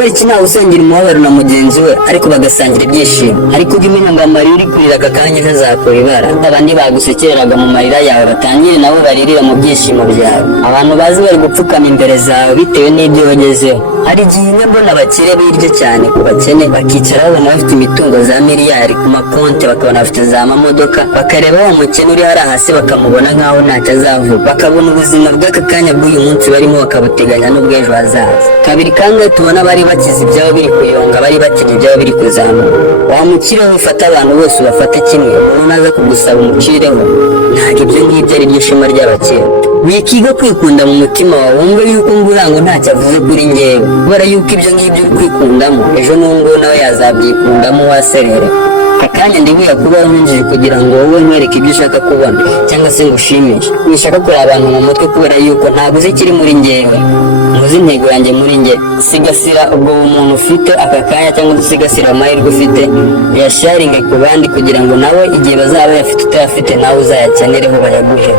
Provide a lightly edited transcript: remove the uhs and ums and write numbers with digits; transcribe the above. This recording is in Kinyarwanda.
kubera iki ntawe usangira umubabaro na mugenzi we ariko bagasangira ibyishimo? ariko ujya umenya ngo amarira uri kurira aka kanya ntazakora ibara, abandi bagusekeraga mu marira yawe batangire nabo baririra mu byishimo byawe. abantu bazi bari gupfukama imbere zawe bitewe n'ibyo wagezeho. hari igihe mbona abakire birya cyane ku bakene, bakicara babona bafite imitungo za miliyari ku makonti, bakabona bafite za mamodoka, bakareba wa mukene uri hariya hasi bakamubona nk'aho ntacyo azavuga, bakabona ubuzima bw'aka kanya bw'uyu munsi barimo bakabuteganya n'ubw'ejo hazaza. kabiri kandi tubona bari bakize ibyabo biri kuyonga, bari bakennye ibyabo biri kuzamuka. wa mukire wifata abantu bose ubafata kimwe, umuntu naza kugusaba umucireho, ntabwo ibyo ngibyo ari byo shema ry'abakire. wikiga kwikunda mu mutima wawe, wumve yuko nguranga ntacyo avuze kuri njyewe, kubera yuko ibyo ngibyo uri kwikundamo ejo n'ubwo nawe yazabyikundamo waserera. akanya ndibuya kuba winjije kugira ngo wowe nkwereke ibyo ushaka kubona cyangwa se ngushimishe. wishaka kureba abantu mu mutwe kubera yuko ntabwo uzi ikiri muri njyewe, ntuzi intego yanjye muri njye. sigasira ubwo bumuntu ufite aka kanya cyangwa usigasira amahirwe ufite, uyasharinge ku bandi kugira ngo nawe igihe bazaba bayafite utayafite nawe uzayakenereho bayaguheho.